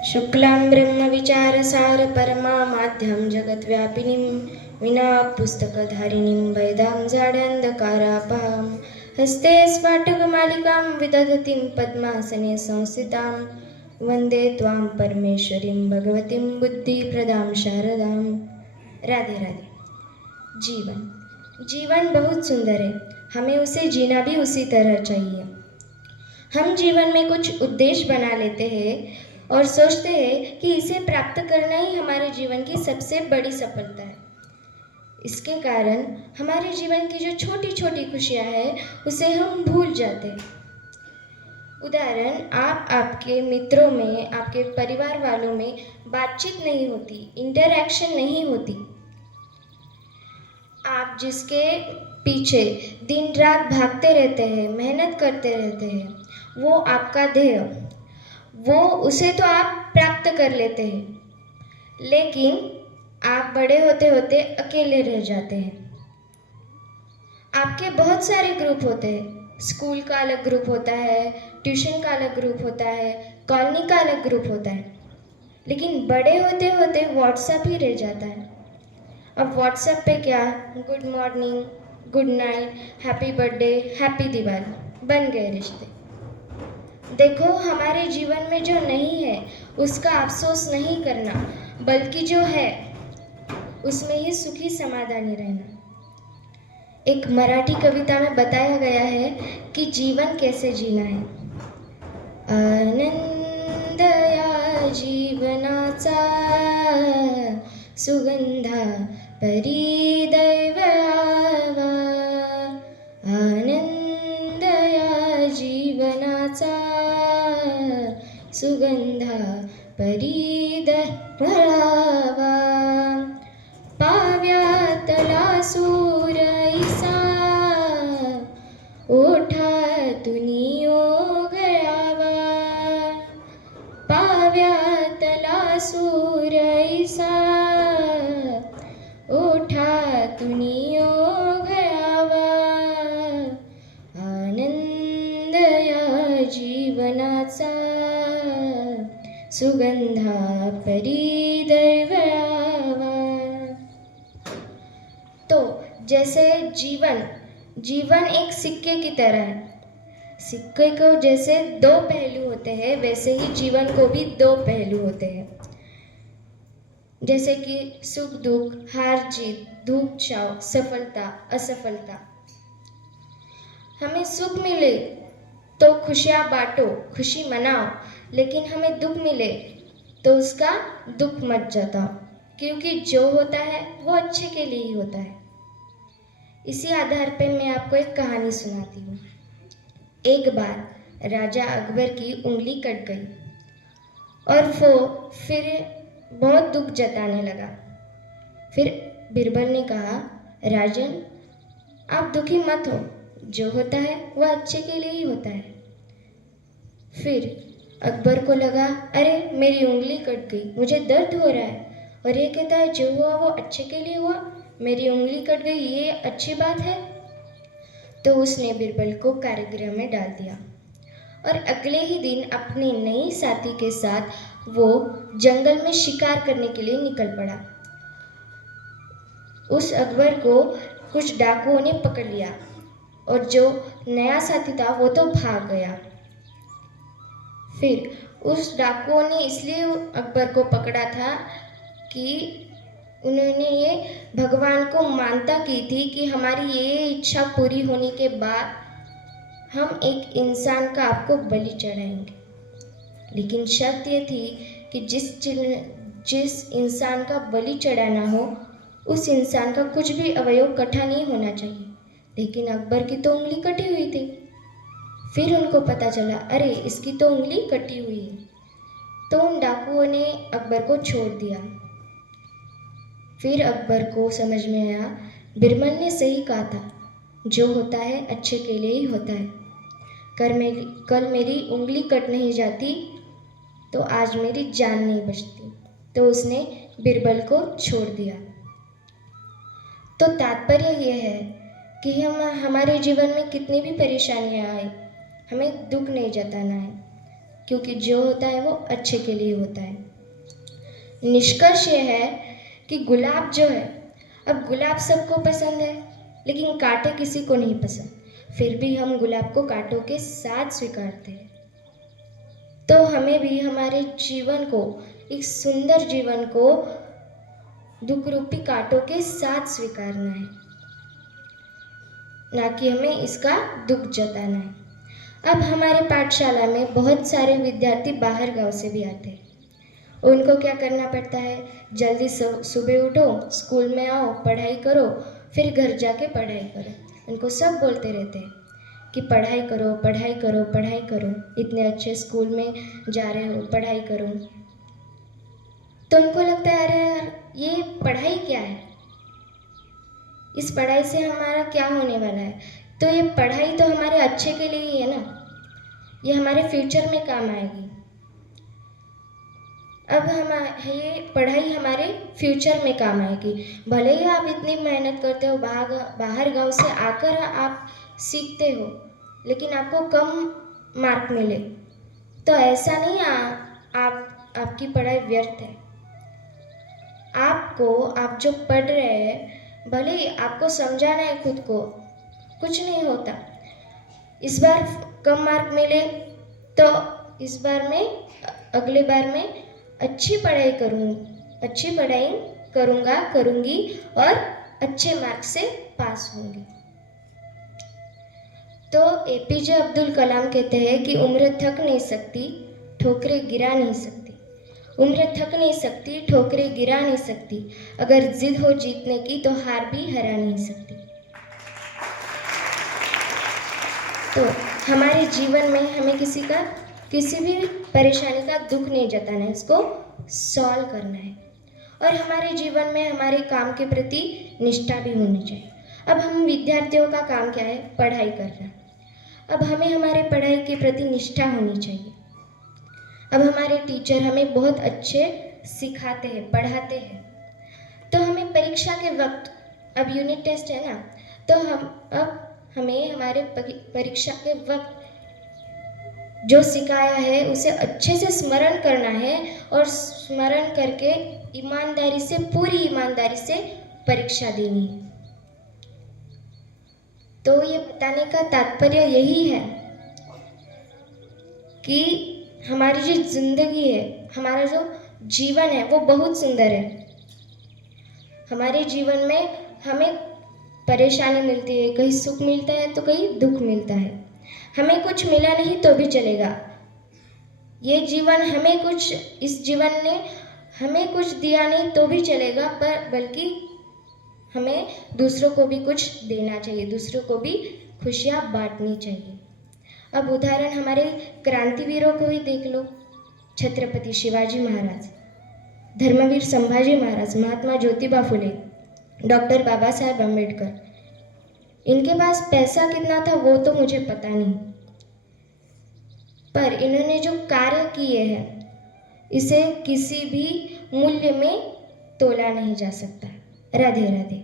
शुक्लां ब्रह्मविचारसारपरमामाद्यं जगद्व्यापिनीं विना पुस्तकधारिणीं वेदां जाड्यान्धकारापहां हस्ते स्फाटकमालिकां विदधतीं पद्मासने संस्थितां वन्दे त्वां परमेश्वरीं भगवतीं बुद्धिप्रदां शारदां। राधे राधे। जीवन बहुत सुंदर है, हमें उसे जीना भी उसी तरह चाहिए। हम जीवन में कुछ उद्देश्य बना लेते हैं और सोचते हैं कि इसे प्राप्त करना ही हमारे जीवन की सबसे बड़ी सफलता है। इसके कारण हमारे जीवन की जो छोटी छोटी खुशियां हैं उसे हम भूल जाते हैं। उदाहरण, आपके मित्रों में, आपके परिवार वालों में बातचीत नहीं होती, इंटरैक्शन नहीं होती। आप जिसके पीछे दिन रात भागते रहते हैं, मेहनत करते रहते हैं, वो आपका ध्येय, वो उसे तो आप प्राप्त कर लेते हैं, लेकिन आप बड़े होते होते अकेले रह जाते हैं। आपके बहुत सारे ग्रुप होते हैं, स्कूल का अलग ग्रुप होता है, ट्यूशन का अलग ग्रुप होता है, कॉलोनी का अलग ग्रुप होता है, लेकिन बड़े होते होते व्हाट्सएप ही रह जाता है। अब व्हाट्सएप पे क्या, good morning, good night, happy birthday, happy Diwali बन गए रिश्ते। देखो, हमारे जीवन में जो नहीं है उसका अफसोस नहीं करना, बल्कि जो है उसमें ही सुखी समाधानी रहना। एक मराठी कविता में बताया गया है कि जीवन कैसे जीना है। आनंद या जीवनाचा सुगंधा परी दैवावा, आनंद या जीवनाचा सुगंधा परी दैवावा, पाव्यातला सूर ऐसा ओठातून ओघळावा, पाव्यातला सूर ऐसा ओठातून ओघळावा, आनंद या जीवनाचा सुगंधा परी दैवावा। तो जैसे जीवन एक सिक्के की तरह है। सिक्के को जैसे दो पहलू होते हैं, वैसे ही जीवन को भी दो पहलू होते हैं। जैसे कि सुख दुख, हार जीत, धूप छाव, सफलता असफलता। हमें सुख मिले तो खुशियाँ बांटो, खुशी मनाओ, लेकिन हमें दुख मिले तो उसका दुख मत जताओ, क्योंकि जो होता है वो अच्छे के लिए ही होता है। इसी आधार पर मैं आपको एक कहानी सुनाती हूँ। एक बार राजा अकबर की उंगली कट गई और वो फिर बहुत दुख जताने लगा। फिर बीरबल ने कहा, राजन, आप दुखी मत हो, जो होता है वह अच्छे के लिए ही होता है। फिर अकबर को लगा, अरे मेरी उंगली कट गई, मुझे दर्द हो रहा है, और ये कहता है जो हुआ वो अच्छे के लिए हुआ, मेरी उंगली कट गई, ये अच्छी बात है। तो उसने बीरबल को कारागृह में डाल दिया और अगले ही दिन अपने नई साथी के साथ वो जंगल में शिकार करने के लिए निकल पड़ा। उस अकबर को कुछ डाकुओं ने पकड़ लिया और जो नया साथी था वो तो भाग गया। फिर उस डाकुओं ने इसलिए अकबर को पकड़ा था कि उन्होंने ये भगवान को मानता की थी कि हमारी ये इच्छा पूरी होने के बाद हम एक इंसान का आपको बलि चढ़ाएंगे, लेकिन शर्त ये थी कि जिस इंसान का बलि चढ़ाना हो उस इंसान का कुछ भी अवयव कटा नहीं होना चाहिए। लेकिन अकबर की तो उंगली कटी हुई थी। फिर उनको पता चला, अरे इसकी तो उंगली कटी हुई है। तो उन डाकुओं ने अकबर को छोड़ दिया। फिर अकबर को समझ में आया, बीरबल ने सही कहा था, जो होता है अच्छे के लिए ही होता है। कल मेरी उंगली कट नहीं जाती तो आज मेरी जान नहीं बचती। तो उसने बीरबल को छोड़ दिया। तो तात्पर्य यह है कि हमारे जीवन में कितनी भी परेशानियां आए, हमें दुख नहीं जताना है, क्योंकि जो होता है वो अच्छे के लिए होता है। निष्कर्ष ये है कि गुलाब जो है, अब गुलाब सबको पसंद है लेकिन कांटे किसी को नहीं पसंद, फिर भी हम गुलाब को कांटों के साथ स्वीकारते हैं। तो हमें भी हमारे जीवन को, एक सुंदर जीवन को दुख रूपी कांटों के साथ स्वीकारना है, ना कि हमें इसका दुख जताना है। अब हमारे पाठशाला में बहुत सारे विद्यार्थी बाहर गांव से भी आते हैं। उनको क्या करना पड़ता है, जल्दी सुबह उठो, स्कूल में आओ, पढ़ाई करो, फिर घर जाके पढ़ाई करो। उनको सब बोलते रहते हैं कि पढ़ाई करो, पढ़ाई करो, पढ़ाई करो, इतने अच्छे स्कूल में जा रहे हो, पढ़ाई करो। तो उनको लगता है अरे यार ये पढ़ाई क्या है, इस पढ़ाई से हमारा क्या होने वाला है। तो ये पढ़ाई तो हमारे अच्छे के लिए ही है ना, ये हमारे फ्यूचर में काम आएगी। अब हम ये पढ़ाई हमारे फ्यूचर में काम आएगी। भले ही आप इतनी मेहनत करते हो, बाहर गांव से आकर आप सीखते हो, लेकिन आपको कम मार्क मिले तो ऐसा नहीं आपकी पढ़ाई व्यर्थ है। आप जो पढ़ रहे हैं, भले ही आपको समझाना है खुद को, कुछ नहीं होता। इस बार कम मार्क मिले तो इस बार में, अगले बार में अच्छी पढ़ाई करूँगी और अच्छे मार्क्स से पास होंगी। तो एपीजे अब्दुल कलाम कहते हैं कि उम्र थक नहीं सकती, ठोकरें गिरा नहीं सकती। उम्र थक नहीं सकती, ठोकरें गिरा नहीं सकती, अगर जिद हो जीतने की तो हार भी हरा नहीं सकती। तो हमारे जीवन में हमें किसी भी परेशानी का दुख नहीं जताना है, इसको सॉल्व करना है। और हमारे जीवन में हमारे काम के प्रति निष्ठा भी होनी चाहिए। अब हम विद्यार्थियों का काम क्या है, पढ़ाई करना। अब हमें हमारे पढ़ाई के प्रति निष्ठा होनी चाहिए। अब हमारे टीचर हमें बहुत अच्छे सिखाते हैं, पढ़ाते हैं, तो हमें परीक्षा के वक्त, अब यूनिट टेस्ट है ना, तो हमें हमारे परीक्षा के वक्त जो सिखाया है उसे अच्छे से स्मरण करना है और स्मरण करके पूरी ईमानदारी से परीक्षा देनी है। तो ये बताने का तात्पर्य यही है कि हमारी जो जिंदगी है, हमारा जो जीवन है वो बहुत सुंदर है। हमारे जीवन में हमें परेशानी मिलती है, कहीं सुख मिलता है तो कहीं दुख मिलता है। हमें कुछ मिला नहीं तो भी चलेगा, ये जीवन इस जीवन ने हमें कुछ दिया नहीं तो भी चलेगा, पर बल्कि हमें दूसरों को भी कुछ देना चाहिए, दूसरों को भी खुशियाँ बांटनी चाहिए। अब उदाहरण हमारे क्रांतिवीरों को ही देख लो, छत्रपति शिवाजी महाराज, धर्मवीर संभाजी महाराज, महात्मा ज्योतिबा फुले, डॉक्टर बाबा साहेब अम्बेडकर। इनके पास पैसा कितना था वो तो मुझे पता नहीं, पर इन्होंने जो कार्य किए हैं इसे किसी भी मूल्य में तोला नहीं जा सकता। राधे राधे।